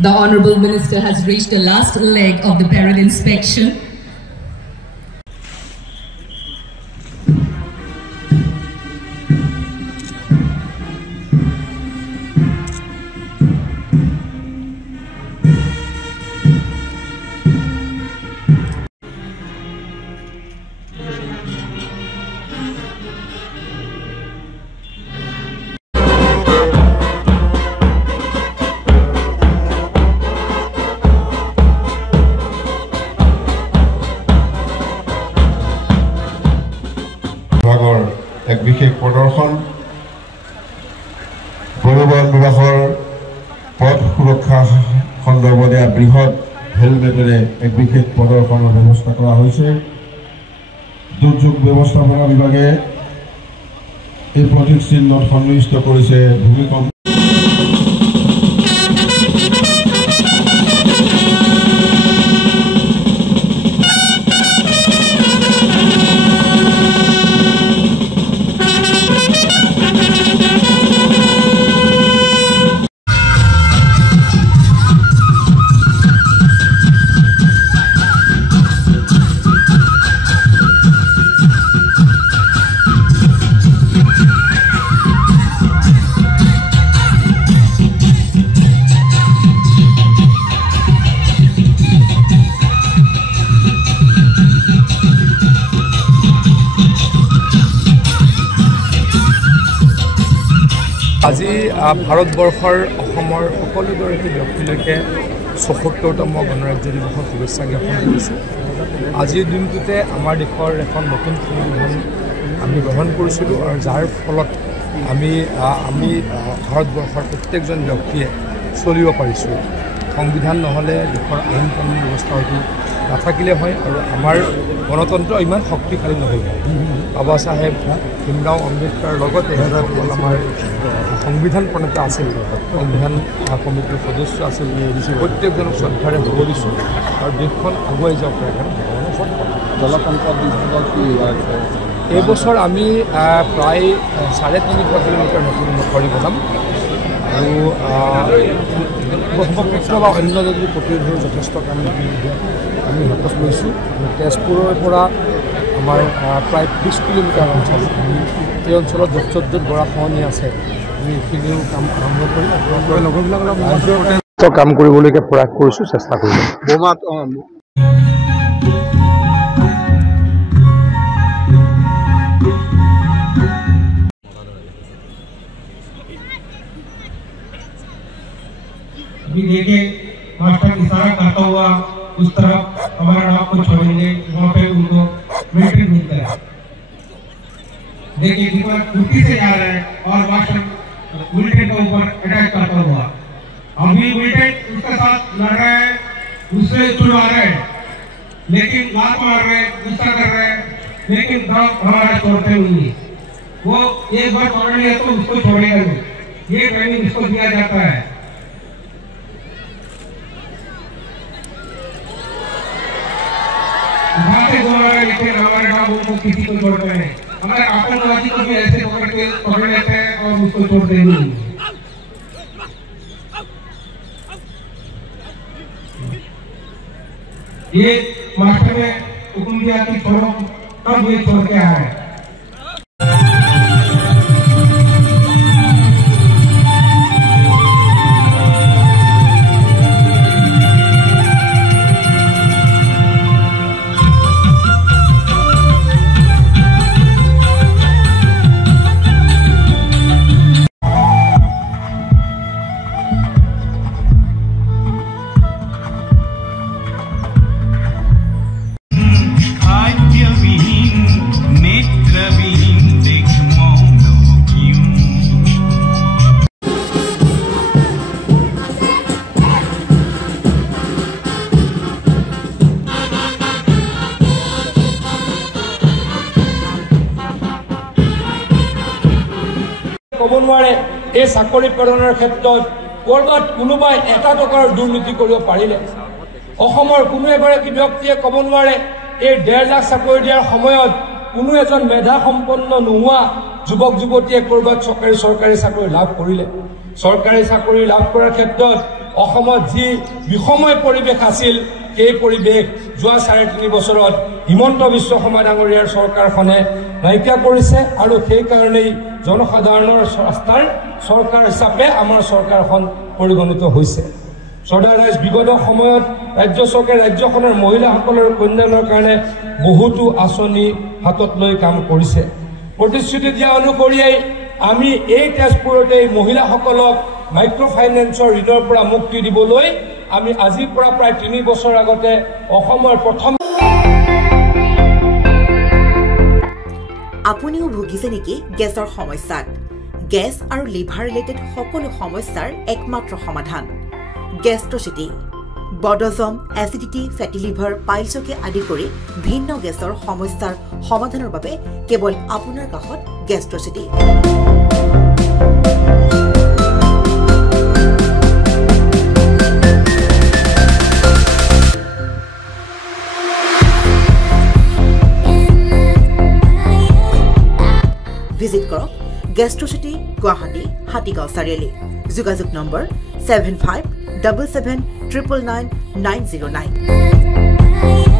The Honourable Minister has reached the last leg of the parade inspection. এক বিশেষ প্ৰদৰ্শন পৰিবহণ বিভাগৰ পথ সুৰক্ষা সন্দৰ্ভত বৃহৎ হেলমেটেৰে এক বিশেষ প্ৰদৰ্শনৰ ব্যৱস্থা কৰা হৈছে। দুৰ্যোগ ব্যৱস্থাপনা বিভাগে এই প্ৰতীক চিহ্নত সন্নিৱিষ্ট কৰিছে ভূমিকম্প আজি ভাৰতবৰ্ষৰ অসমৰ সকলোগৰাকী ব্যক্তিলৈকে ৭৪তম গণৰাজ্য দিৱসৰ শুভেচ্ছা জ্ঞাপন কৰিছোঁ। আজিৰ দিনটোতে আমাৰ দেশৰ এখন নতুন সংবিধান আমি গ্ৰহণ কৰিছিলোঁ আৰু যাৰ ফলত আমি ভাৰতবৰ্ষৰ প্ৰত্যেকজন ব্যক্তিয়ে চলিব পাৰিছোঁ। সংবিধান নহ'লে দেশৰ আইন কানুন ব্যৱস্থা হয়তো নাথাকিলে হয় আৰু আমাৰ গণতন্ত্ৰ ইমান শক্তিশালী নহ'ল। বাবা চাহেব ভীমৰাও আম্বেদকাৰৰ লগতে আমাৰ সংবিধান প্ৰণেতা আছিল, সংবিধান কমিটিৰ সদস্য আছিল, প্ৰত্যেকজনক শ্ৰদ্ধাৰে হ'ব দিছোঁ আৰু দেশখন আগুৱাই যাব পাৰে। জলতন্ত্ৰ এইবছৰ আমি প্ৰায় ৩৫০ কিলোমিটাৰ নতুন মথাউৰি বনাম আৰু ব্ৰহ্মপুত্ৰ বা অন্য নদীৰ প্ৰতিৰোধৰ যথেষ্ট কাম আমি হাতত লৈছোঁ। তেজপুৰৰ পৰা আমাৰ প্ৰায় ২০ কিলোমিটাৰ অঞ্চল এই অঞ্চলত য'ত য'ত গৰাখহনীয়া আছে আমি এইখিনিও কাম আৰম্ভ কৰিম। লগৰবিলাকৰ কাম কৰিবলৈকে প্ৰয়াস কৰিছোঁ, চেষ্টা কৰিছোঁ। अभी देखिए मास्टर इशारा करता हुआ उस तरफ हमारा नाव को छोड़ेंगे, वहाँ पे उनको मिलिट्री मिलता है। देखिए ऊपर कुर्ती से जा रहा है और मास्टर बुलेटिन के ऊपर अटैक करता हुआ, अभी बुलेटिन उसके साथ लड़ रहे हैं, उससे छुड़वा रहे हैं, लेकिन लात मार रहे हैं, गुस्सा कर रहे हैं, लेकिन दांत हमारा छोड़ते नहीं। वो एक बार पकड़ लिया तो उसको छोड़ेगा नहीं, ये ट्रेनिंग उसको दिया जाता है। लेकिन हमारे नाम उनको किसी को छोड़ते हैं, हमारे आतंकवादी को भी ऐसे पकड़ लेते हैं और उसको छोड़ते नहीं। ये मास्टर ने हुक्म दिया कि छोड़ो, तब ये छोड़ के आए। ক'ব নোৱাৰে এই চাকৰি প্ৰদানৰ ক্ষেত্ৰত ক'ৰবাত কোনোবাই ১ টকাৰ দুৰ্নীতি কৰিব পাৰিলে। অসমৰ কোনো এগৰাকী ব্যক্তিয়ে ক'ব নোৱাৰে এই ১.৫ লাখ চাকৰি দিয়াৰ সময়ত কোনো এজন মেধা সম্পন্ন নোহোৱা যুৱক যুৱতীয়ে ক'ৰবাত চৰকাৰী চাকৰি লাভ কৰিলে। চৰকাৰী চাকৰি লাভ কৰাৰ ক্ষেত্ৰত অসমত যি বিষময় পৰিৱেশ আছিল সেই পৰিৱেশ যোৱা 3.5 বছৰত হিমন্ত বিশ্ব শৰ্মা ডাঙৰীয়াৰ চৰকাৰখনে নাইকিয়া কৰিছে আৰু সেই কাৰণেই জনসাধাৰণৰ ৰাস্তাৰ চৰকাৰ হিচাপে আমাৰ চৰকাৰখন পৰিগণিত হৈছে চৰ্দাৰ ৰাইজ বিগত সময়ত ৰাজ্য চৰকাৰে ৰাজ্যখনৰ মহিলাসকলৰ কল্যাণৰ কাৰণে বহুতো আঁচনি হাতত লৈ কাম কৰিছে প্ৰতিশ্ৰুতি দিয়া অনুসৰিয়ে আমি এই তেজপুৰতে মহিলাসকলক মাইক্ৰ ফাইনেন্সৰ ঋণৰ পৰা মুক্তি দিবলৈ আমি আজিৰ পৰা প্ৰায় 3 বছৰ আগতে অসমৰ প্ৰথম আপুনিও ভুগিছে নেকি গেছৰ সমস্যাত গেছ আৰু লিভাৰ ৰিলেটেড সকলো সমস্যাৰ একমাত্ৰ সমাধান গেষ্ট্ৰচিটি বডজম এচিডিটি ফেটি লিভাৰ পাইলছকে আদি কৰি ভিন্ন গেছৰ সমস্যাৰ সমাধানৰ বাবে কেৱল আপোনাৰ কাষত গেষ্ট্ৰচিটি ভিজিট কৰক গেষ্ট্ৰচিটি গুৱাহাটী হাতীগাঁও চাৰিআলি যোগাযোগ নম্বৰ 7577999909